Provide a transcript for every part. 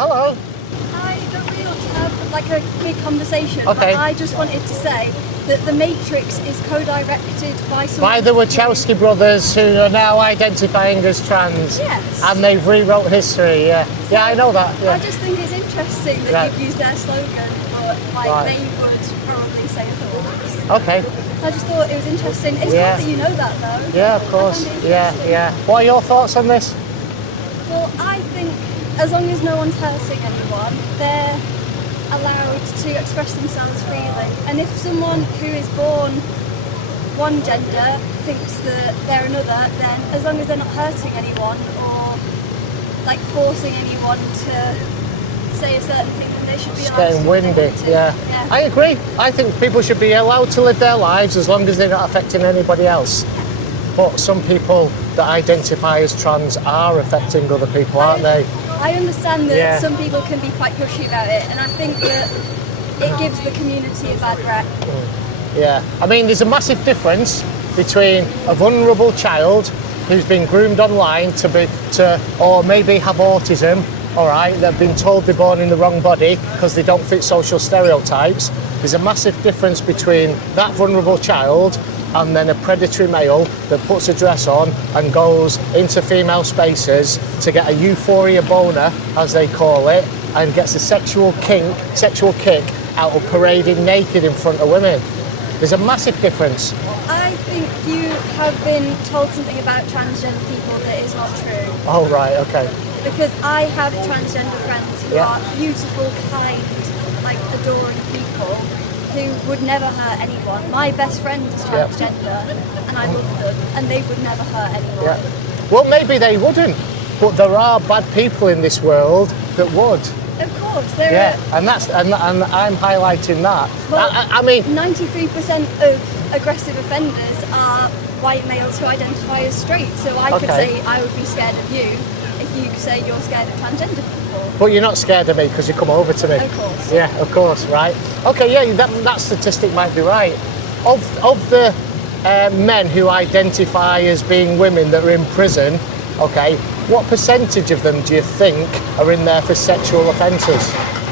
Hello. I don't really want to have like a big conversation, Okay. but I just wanted to say that The Matrix is co-directed by someone... By the Wachowski brothers, who are now identifying as trans. Yes. And they've rewrote history, yeah. So Yeah, I know that, yeah. I just think it's interesting that Right. you've used their slogan, but like Right. they would probably say otherwise. Okay. I just thought it was interesting. It's Yeah. good that you know that though. Yeah, of course. I find it Yeah, interesting. yeah. What are your thoughts on this? Well, I think as long as no one's hurting anyone, they're allowed to express themselves freely. And if someone who is born one gender thinks that they're another, then as long as they're not hurting anyone or like forcing anyone to say a certain thing, then they should be It's allowed to getting do what they windy, want to. yeah. I agree. I think people should be allowed to live their lives as long as they're not affecting anybody else. But some people that identify as trans are affecting other people, aren't they? I understand that Yeah. some people can be quite pushy about it, and I think that it gives the community a bad rap. Yeah. I mean, there's a massive difference between a vulnerable child who's been groomed online or maybe have autism, all right, they've been told they're born in the wrong body because they don't fit social stereotypes. There's a massive difference between that vulnerable child and then a predatory male that puts a dress on and goes into female spaces to get a euphoria boner, as they call it, and gets a sexual kick out of parading naked in front of women. There's a massive difference. I think you have been told something about transgender people that is not true. Oh, right, okay. Because I have transgender friends who Yeah. are beautiful, kind, like adoring people who would never hurt anyone. My best friend is Yeah. transgender and I love them and they would never hurt anyone. Yeah. Well, maybe they wouldn't, but there are bad people in this world that would. Of course, there Yeah, are... and I'm highlighting that. Well, I mean, 93% of aggressive offenders are white males who identify as straight. So I could Okay. say I would be scared of you if you say you're scared of transgender people. but you're not scared of me because you come over to me. Of course. Yeah, of course, right. Okay, yeah, that statistic might be right. Of the men who identify as being women that are in prison, okay, what percentage of them do you think are in there for sexual offences?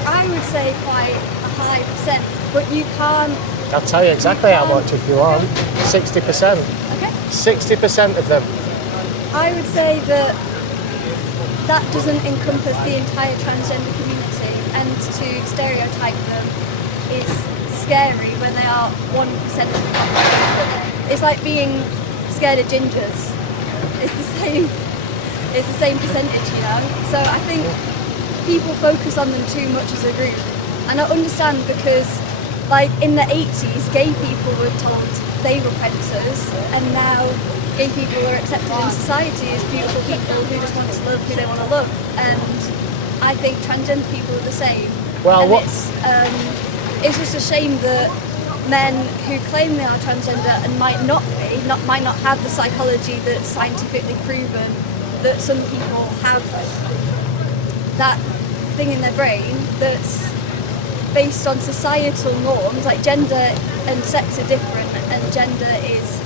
I would say quite a high percent, but you can't... I'll tell you exactly how much if you want. 60%. Okay. 60% of them. I would say that that doesn't encompass the entire transgender community, and to stereotype them is scary when they are 1% of the population. It's like being scared of gingers. It's the same percentage, you know? So I think people focus on them too much as a group. And I understand because, like, in the 80s, gay people were told they were predators, and now gay people are accepted in society as beautiful people who just want to love who they want to love. And I think transgender people are the same. Well, and what- it's just a shame that men who claim they are transgender and might not have the psychology that's scientifically proven, that some people have that thing in their brain that's based on societal norms. Like, gender and sex are different, and gender is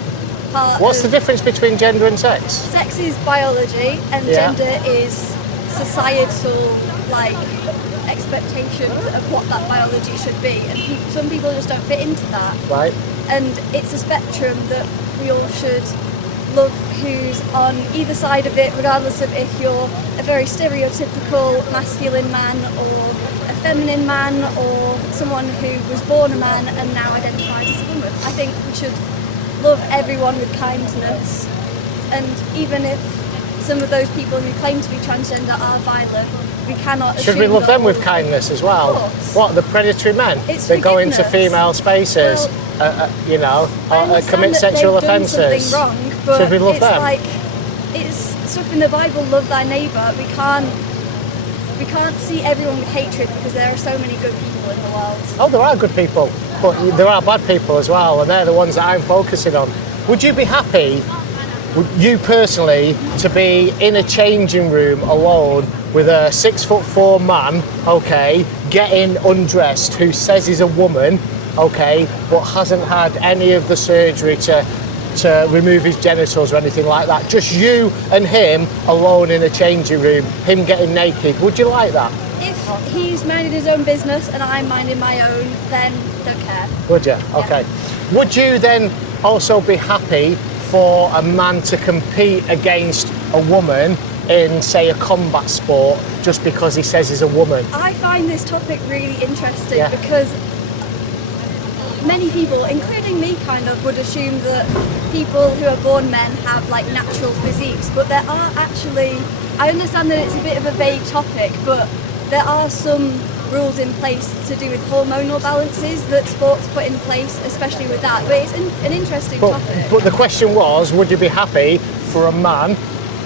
part What's of... the difference between gender and sex? Sex is biology and Yeah. gender is societal, like, expectations of what that biology should be, and some people just don't fit into that. Right. And it's a spectrum that we all should love who's on either side of it, regardless of if you're a very stereotypical masculine man or a feminine man or someone who was born a man and now identifies as a woman. I think we should love everyone with kindness, and even if some of those people who claim to be transgender are violent, we cannot Should we assume love that them with all- kindness as well? Of course. What, the predatory men? It's They go into forgiveness. female spaces, you know, I or understand commit that sexual they've done offences. something wrong, but Should we love it's them? like, it's stuff in the Bible, love thy neighbour. We can't see everyone with hatred because there are so many good people in the world. Oh, there are good people, but there are bad people as well, and they're the ones that I'm focusing on. Would you be happy, you personally, to be in a changing room alone with a 6'4" man, okay, getting undressed, who says he's a woman, okay, but hasn't had any of the surgery to remove his genitals or anything like that? Just you and him alone in a changing room, him getting naked. Would you like that? If he's minding his own business and I'm minding my own, then don't care. Would you? Okay. Would you then also be happy for a man to compete against a woman in, say, a combat sport just because he says he's a woman? I find this topic really interesting Yeah. because many people, including me kind of, would assume that people who are born men have like natural physiques, but there are actually, I understand that it's a bit of a vague topic, but there are some rules in place to do with hormonal balances that sports put in place, especially with that. But it's an interesting topic. But the question was, would you be happy for a man?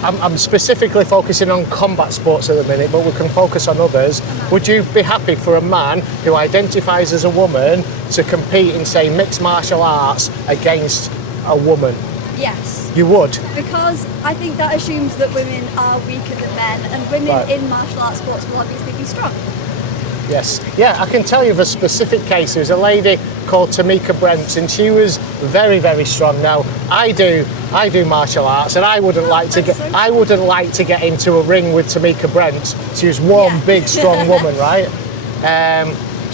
I'm specifically focusing on combat sports at the minute, but we can focus on others. Would you be happy for a man who identifies as a woman to compete in, say, mixed martial arts against a woman? Yes. You would? Because I think that assumes that women are weaker than men, and women in martial arts sports will obviously be strong. Yes. Yeah, I can tell you of a specific case. There was a lady called Tamika Brents, and she was very, very strong. Now, I do martial arts, and I wouldn't like to get into a ring with Tamika Brents. She was one big, strong woman, right?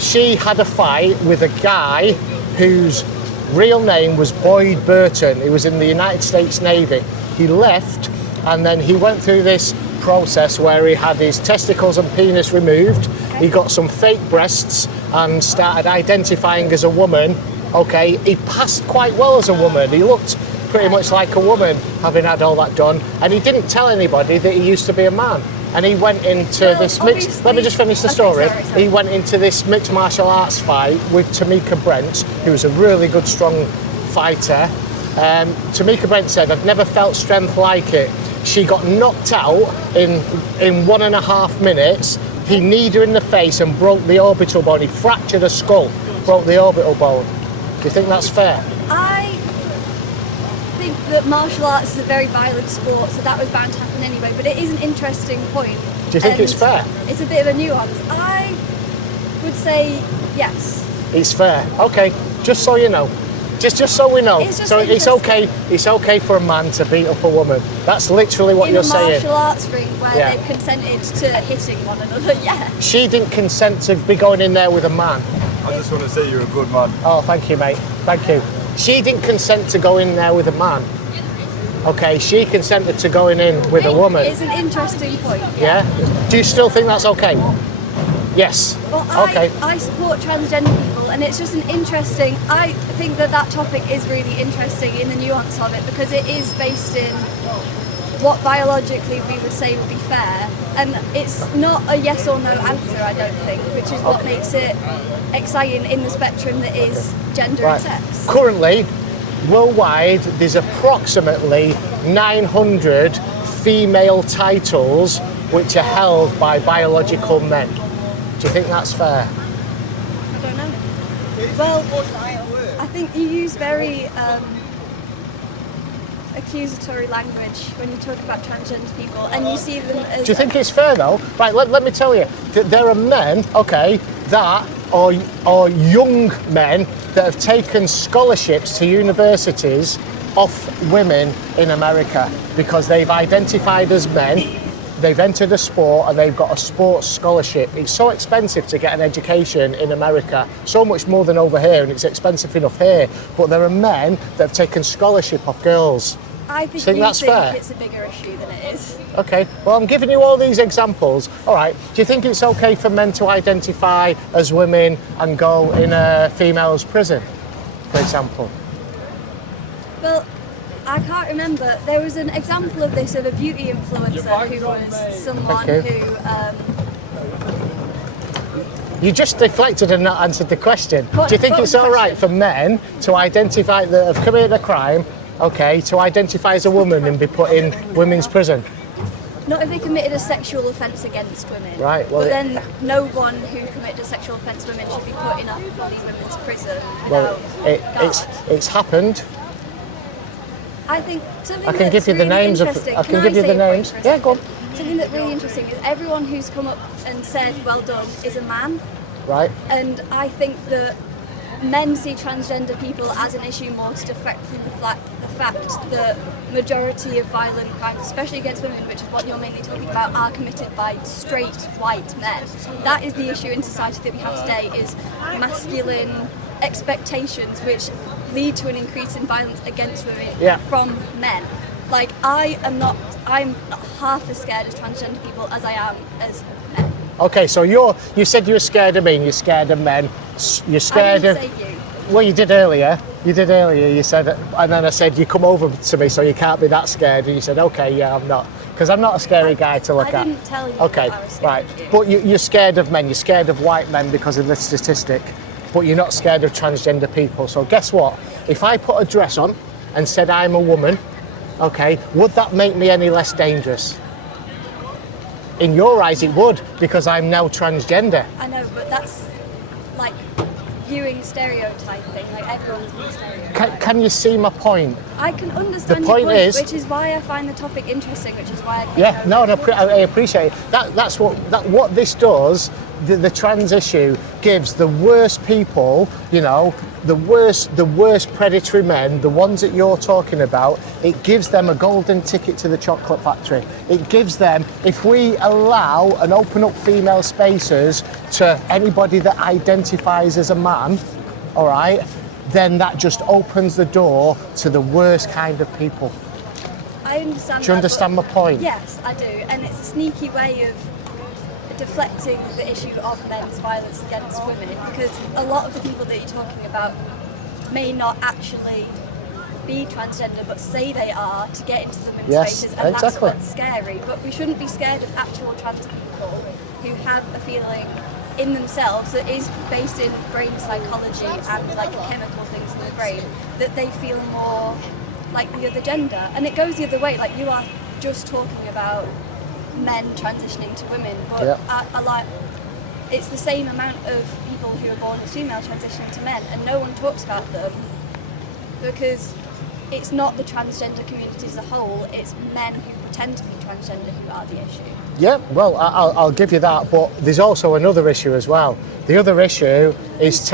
She had a fight with a guy whose real name was Boyd Burton. He was in the United States Navy. He left, and then he went through this process where he had his testicles and penis removed. He got some fake breasts and started identifying as a woman. Okay, he passed quite well as a woman. He looked pretty much like a woman having had all that done, and he didn't tell anybody that he used to be a man. And he went into this mixed, let me just finish the story. Sorry. He went into this mixed martial arts fight with Tamika Brents, who was a really good, strong fighter. Tamika Brent said, "I've never felt strength like it." She got knocked out in 1.5 minutes. He kneed her in the face and broke the orbital bone. He fractured her skull, broke the orbital bone. Do you think that's fair? I think that martial arts is a very violent sport, so that was bound to happen anyway, but it is an interesting point. Do you think it's fair? It's a bit of a nuance. I would say yes. It's fair. Okay, just so you know. Just so we know. So it's okay. It's okay for a man to beat up a woman. That's literally what you're saying. In a martial arts ring where they've consented to hitting one another. Yeah. She didn't consent to be going in there with a man. I just want to say you're a good man. Oh, thank you, mate. Thank you. She didn't consent to go in there with a man. Okay, she consented to going in with a woman. It's an interesting point. Yeah. Do you still think that's okay? Yes. Well, okay. I support transgender people, and it's just an interesting. I think that topic is really interesting in the nuance of it, because it is based in what biologically we would say would be fair, and it's not a yes or no answer, I don't think, which is what makes it exciting in the spectrum that is gender and sex. Currently, worldwide, there's approximately 900 female titles which are held by biological men. Do you think that's fair? I don't know. Well, I think you use very accusatory language when you talk about transgender people, and you see them as... Do you think it's fair though? Right, let me tell you, there are men, okay, that are young men that have taken scholarships to universities off women in America because they've identified as men. They've entered a sport and they've got a sports scholarship. It's so expensive to get an education in America, so much more than over here, and it's expensive enough here. But there are men that have taken scholarship off girls. I think that's fair? It's a bigger issue than it is. Okay, well, I'm giving you all these examples. All right, do you think it's okay for men to identify as women and go in a female's prison, for example? Well, I can't remember. There was an example of this of a beauty influencer who was someone who... You just deflected and not answered the question. What, do you think it's all right for men to identify that have committed a crime, okay, to identify as a woman and be put in women's prison? Not if they committed a sexual offence against women. Right, well... But then no one who committed a sexual offence to women should be put in a fully women's prison without it's happened. I think something I can give you the really names of... interesting- I can give you the names. Yeah, go on. Something that's really interesting is everyone who's come up and said well done is a man. Right. And I think that men see transgender people as an issue more to deflect from the fact that majority of violent crimes, especially against women, which is what you're mainly talking about, are committed by straight white men. That is the issue in society that we have today, is masculine expectations which lead to an increase in violence against women from men. Like, I'm not half as scared of transgender people as I am as men. Okay, so you said you were scared of me, and you're scared of men. You're scared I of. didn't say you. Well, you did earlier. You said, and then I said, you come over to me, so you can't be that scared. And you said, okay, yeah, I'm not. Because I'm not a scary guy to look at. I didn't tell you Okay, that I was scared of you. But you're scared of men. You're scared of white men because of the statistic. But you're not scared of transgender people. So guess what? If I put a dress on and said I'm a woman, okay, would that make me any less dangerous? In your eyes, it would, because I'm now transgender. I know, but that's like viewing stereotyping, like everyone's viewing stereotyping. Can you see my point? I can understand The point your point, is, which is why I find the topic interesting, which is why I came yeah, over. no, I appreciate it. That's what this does. The trans issue gives the worst people, you know, the worst predatory men, the ones that you're talking about. It gives them a golden ticket to the chocolate factory. It gives them, if we allow and open up female spaces to anybody that identifies as a man, all right, then that just opens the door to the worst kind of people. I understand. Do you understand my point? Yes, I do, and it's a sneaky way of deflecting the issue of men's violence against women, because a lot of the people that you're talking about may not actually be transgender but say they are to get into the women's spaces, and exactly. that's what's scary. But we shouldn't be scared of actual trans people who have a feeling in themselves that is based in brain psychology and like chemical things in the brain, that they feel more like the other gender. And it goes the other way, like you are just talking about men transitioning to women, but I like, it's the same amount of people who are born as female transitioning to men, and no one talks about them because it's not the transgender community as a whole, it's men who pretend to be transgender who are the issue. Yeah, well, I'll give you that, but there's also another issue as well. The other issue is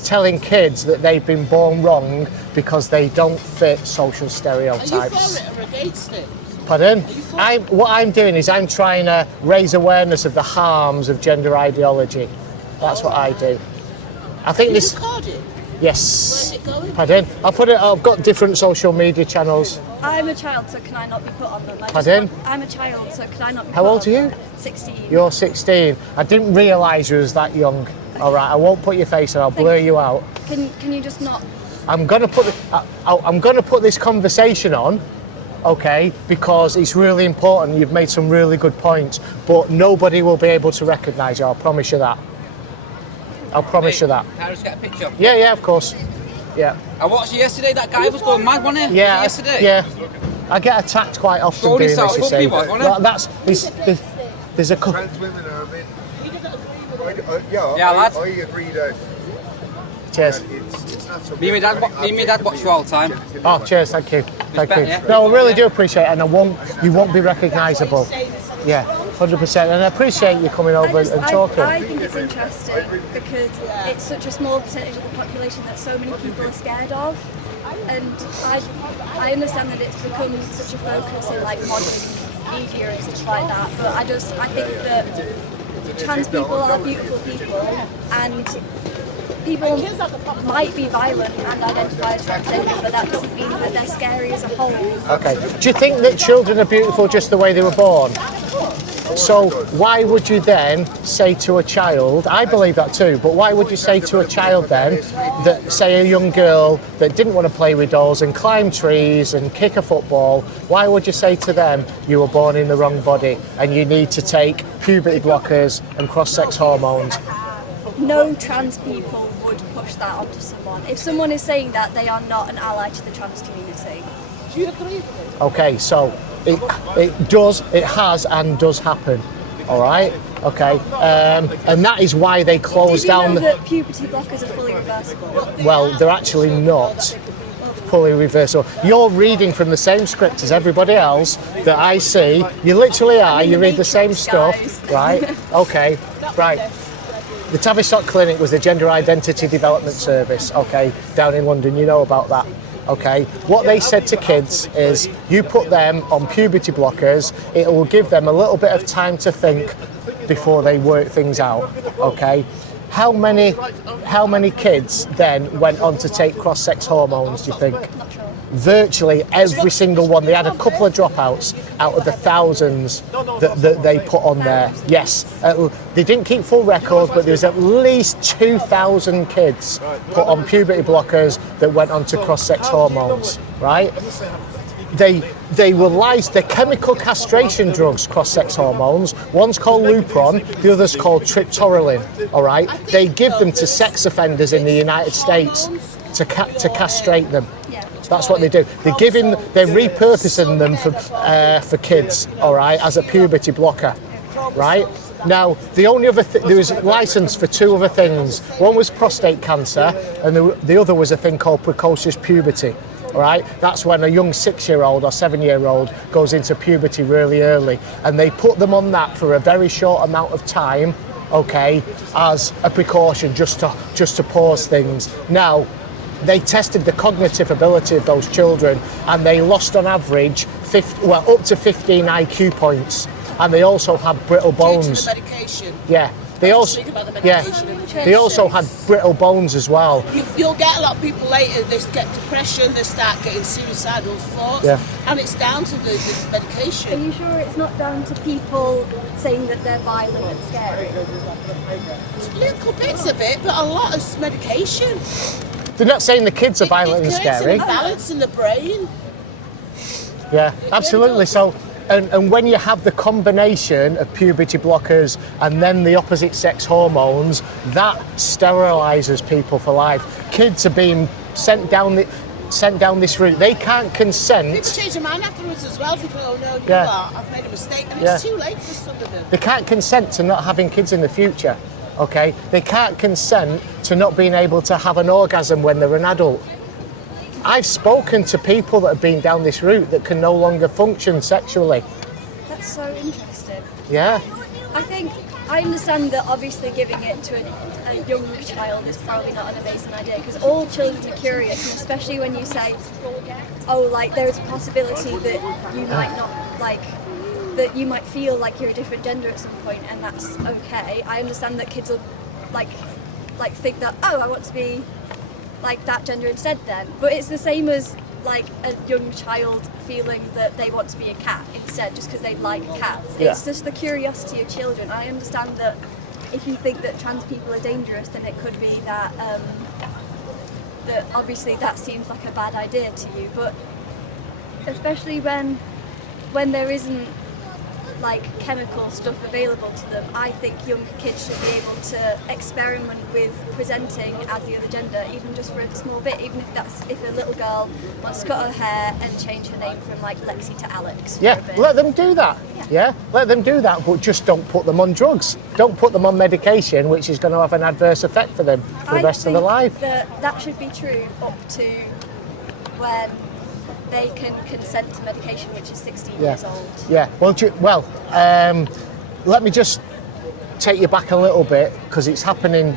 telling kids that they've been born wrong because they don't fit social stereotypes. Are you for it or against it? Pardon? What I'm doing is I'm trying to raise awareness of the harms of gender ideology. That's what I do. I think You this. record it? Yes. Where's it going? Pardon? I've got different social media channels. I'm a child, so can I not be put on them? Pardon? I'm a child, so can I not be How put old on are you? them? 16. You're 16. I didn't realise you was that young. All right, I won't put your face on. I'll blur you out. Can you just not? I'm gonna put this conversation on, okay, because it's really important. You've made some really good points, but nobody will be able to recognise you. I'll promise you that. I'll promise you that. Can I just get a picture? Yeah, of course. Yeah. I watched it yesterday. That guy was going mad, wasn't he? Yeah. Yesterday. Yeah. I get attacked quite often Throwing doing himself this. You up see. people, wasn't it? Well, there's a couple. Trans women are a bit. Yeah, lad. I agree that. Cheers. It's not so Me and my dad watch you all the time. Oh, cheers. Thank you. Thank you. yeah. No, I really do appreciate it, and you won't be recognisable. Yeah, 100%. And I appreciate you coming over and talking. I think it's interesting because it's such a small percentage of the population that so many people are scared of, and I understand that it's become such a focus in like modern media and stuff like that. But I think that trans people are beautiful people, and people might be violent and identify as transgender, but that doesn't mean that they're scary as a whole. Okay. Do you think that children are beautiful just the way they were born? So why would you then say to a child, I believe that too, but why would you say to a child then, that say a young girl that didn't want to play with dolls and climb trees and kick a football, why would you say to them, you were born in the wrong body and you need to take puberty blockers and cross-sex hormones? No trans people would push that onto someone. If someone is saying that, they are not an ally to the trans community. Do you agree with it? Okay, so it has and does happen. All right, okay, and that is why they closed down. Did you know that puberty blockers are fully reversible? Well, they're actually not fully reversible. You're reading from the same script as everybody else that I see. You literally are. You read the same Matrix, stuff, guys. right? Okay, right. The Tavistock Clinic was the Gender Identity Development Service, okay, down in London. You know about that, okay? What they said to kids is, you put them on puberty blockers, it will give them a little bit of time to think before they work things out, okay? How many kids then went on to take cross-sex hormones, do you think? Not sure. Virtually every single one. They had a couple of dropouts out of the thousands that they put on there. Yes, they didn't keep full records, but there was at least 2,000 kids put on puberty blockers that went on to cross-sex hormones, right? They were they're chemical castration drugs, cross-sex hormones. One's called Lupron, the other's called triptorelin, all right? They give them to sex offenders in the United States to castrate them. That's what they do. They're repurposing them for kids, all right, as a puberty blocker, right? Now, the only other there was license for two other things. One was prostate cancer, and the other was a thing called precocious puberty. All right, that's when a young 6-year-old or 7-year-old goes into puberty really early, and they put them on that for a very short amount of time, okay, as a precaution, just to pause things. Now, they tested the cognitive ability of those children, and they lost on average up to 15 IQ points, and they also had brittle bones. Due to the medication. Yeah. They also, Speak about the medication and the they also had brittle bones as well. You'll get a lot of people later, they get depression, they start getting suicidal thoughts, and it's down to the medication. Are you sure it's not down to people saying that they're violent and scary? Little bits of it, but a lot is medication. They're not saying the kids are violent and It creates scary. an imbalance in the brain. Yeah, absolutely. So, and when you have the combination of puberty blockers and then the opposite sex hormones, that sterilises people for life. Kids are being sent down this route. They can't consent. People change their mind afterwards as well, thinking, oh no, I've made a mistake, and it's too late for some of them. They can't consent to not having kids in the future, okay? They can't consent to not being able to have an orgasm when they're an adult. I've spoken to people that have been down this route that can no longer function sexually. That's so interesting. Yeah. I understand that obviously giving it to a young child is probably not an amazing idea, because all children are curious, and especially when you say, oh, like there's a possibility that you might not that you might feel like you're a different gender at some point, and that's okay. I understand that kids will like think that, oh, I want to be like that gender instead then, but it's the same as like a young child feeling that they want to be a cat instead just because they like cats. It's just the curiosity of children. I understand that if you think that trans people are dangerous, then it could be that that obviously that seems like a bad idea to you, but especially when there isn't like chemical stuff available to them, I think young kids should be able to experiment with presenting as the other gender, even just for a small bit, even if a little girl wants to cut her hair and change her name from like Lexi to Alex. Yeah, let them do that. Yeah, let them do that, but just don't put them on drugs. Don't put them on medication, which is going to have an adverse effect for them for the rest of their life. That should be true up to when they can consent to medication, which is 16 years old. Yeah. Well, let me just take you back a little bit, because it's happening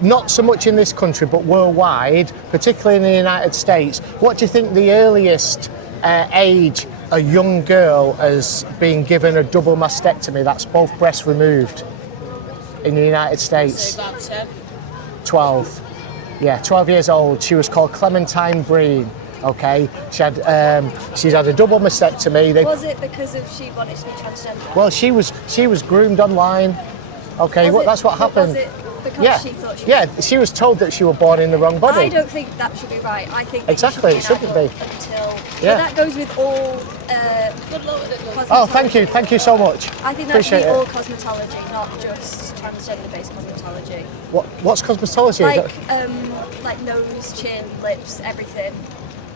not so much in this country, but worldwide, particularly in the United States. What do you think the earliest age a young girl has been given a double mastectomy? That's both breasts removed in the United States. Say about 10. 12. Yeah, 12 years old. She was called Clementine Breen. Okay, she's had a double mastectomy. Was it because she wanted to be transgender? Well, she was groomed online. Okay, that's what happened. Was it because she thought she was... she was told that she was born in the wrong body. I don't think that should be right. I think exactly it shouldn't be until. But that goes with all. Oh, thank you so much. I think that should be all cosmetology, not just transgender-based cosmetology. What's cosmetology? Like nose, chin, lips, everything.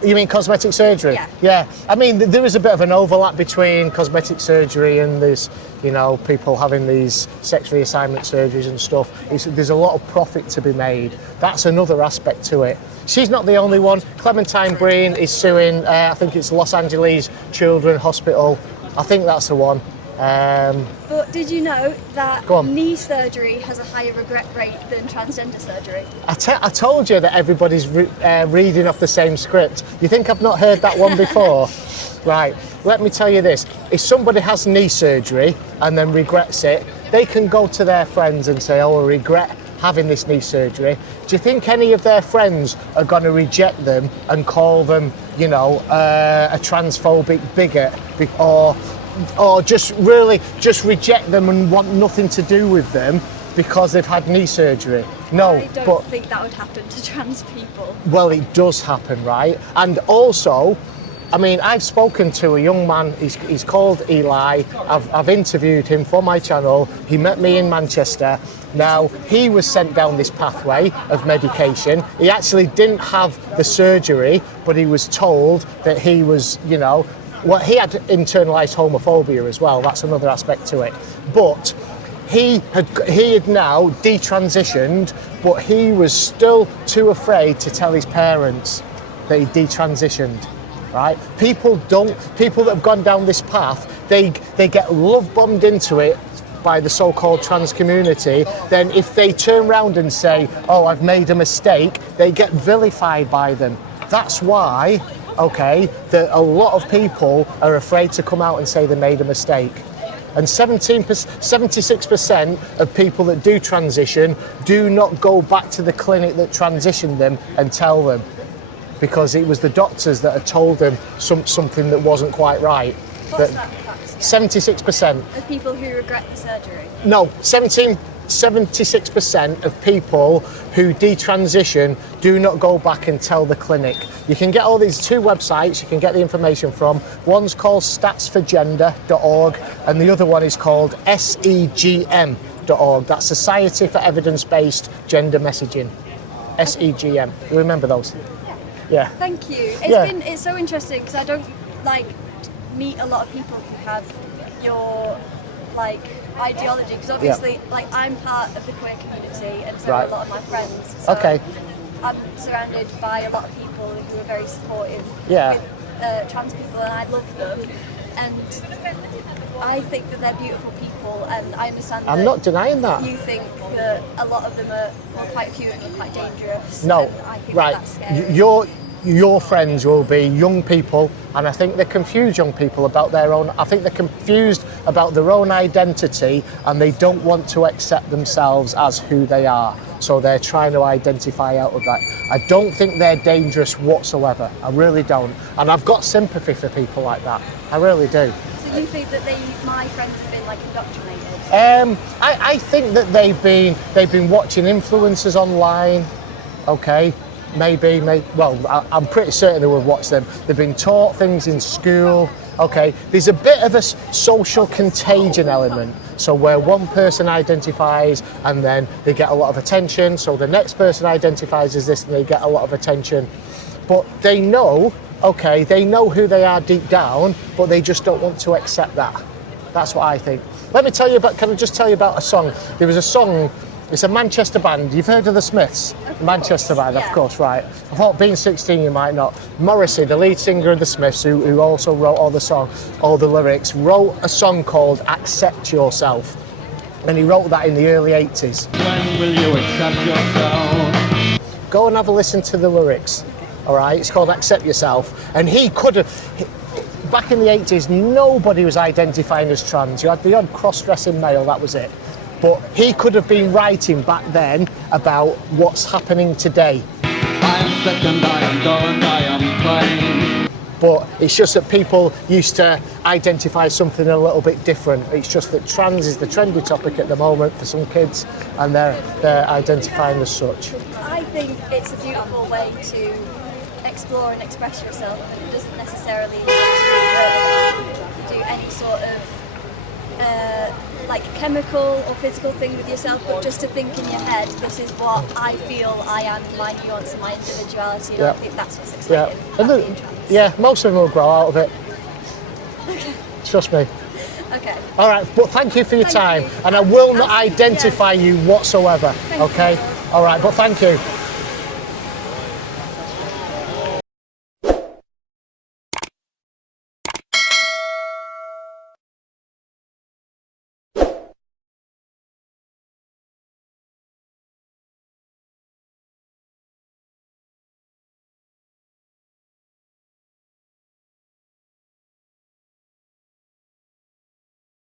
You mean cosmetic surgery? Yeah. Yeah. I mean, there is a bit of an overlap between cosmetic surgery and this, people having these sex reassignment surgeries and stuff. There's a lot of profit to be made. That's another aspect to it. She's not the only one. Clementine Breen is suing, I think it's Los Angeles Children's Hospital. I think that's the one. But But did you know that Go on. knee surgery has a higher regret rate than transgender surgery? I told you that everybody's reading off the same script. You think I've not heard that one before? Right, let me tell you this. If somebody has knee surgery and then regrets it, they can go to their friends and say, oh, I regret having this knee surgery. Do you think any of their friends are going to reject them and call them, you know, a transphobic bigot, or just reject them and want nothing to do with them because they've had knee surgery? No, I don't think that would happen to trans people. Well, it does happen, right? And also, I mean, I've spoken to a young man, he's called Eli. I've interviewed him for my channel. He met me in Manchester. Now, he was sent down this pathway of medication. He actually didn't have the surgery, but he was told that he was, you know, well, he had internalised homophobia as well. That's another aspect to it. But he had now detransitioned, but he was still too afraid to tell his parents that he detransitioned. Right? People that have gone down this path, they get love bombed into it by the so-called trans community. Then if they turn around and say, oh, I've made a mistake, they get vilified by them. That's why, okay, that a lot of people are afraid to come out and say they made a mistake. And 76% of people that do transition do not go back to the clinic that transitioned them and tell them, because it was the doctors that had told them something that wasn't quite right. What's that? 76%. Of people who regret the surgery? No, 76% of people who detransition do not go back and tell the clinic. You can get all these two websites you can get the information from. One's called statsforgender.org and the other one is called segm.org. That's Society for Evidence-Based Gender Messaging. SEGM. You remember those? Yeah. Thank you. It's so interesting because I don't meet a lot of people who have your ideology, because obviously I'm part of the queer community and so are a lot of my friends. So I'm surrounded by a lot of people who are very supportive with trans people, and I love them. And I think that they're beautiful people, and I understand that. I'm not denying that. You think that a lot of them are, quite a few of them are quite dangerous. No, and I think that's scary. Your friends will be young people, and I think they confuse young people about their own. I think they're confused about their own identity, and they don't want to accept themselves as who they are. So they're trying to identify out of that. I don't think they're dangerous whatsoever. I really don't. And I've got sympathy for people like that. I really do. So you think that my friends have been indoctrinated? I think that they've been watching influencers online. Okay. Maybe. Well, I'm pretty certain they would watch them. They've been taught things in school. Okay, there's a bit of a social contagion element. So where one person identifies and then they get a lot of attention, so the next person identifies as this and they get a lot of attention. But they know who they are deep down, but they just don't want to accept that. That's what I think. Can I just tell you about a song? There was a song. It's a Manchester band. You've heard of the Smiths? Manchester band, of course, right. I thought being 16 you might not. Morrissey, the lead singer of the Smiths, who also wrote all the lyrics, wrote a song called Accept Yourself. And he wrote that in the early 80s. When will you accept yourself? Go and have a listen to the lyrics, all right? It's called Accept Yourself. And he could have... Back in the 80s, nobody was identifying as trans. You had the odd cross-dressing male, that was it. But he could have been writing back then about what's happening today. I am sick and I am dull and I am plain. But it's just that people used to identify something a little bit different. It's just that trans is the trendy topic at the moment for some kids, and they're identifying as such. I think it's a beautiful way to explore and express yourself, and it doesn't necessarily have to do any sort of chemical or physical thing with yourself, but just to think in your head, this is what I feel I am, my nuance and my individuality, and I think that's what's exciting. Most of them will grow out of it. Okay. Trust me. Okay. All right, but thank you for your time, you. and I will not identify you whatsoever. Okay. All right, but thank you.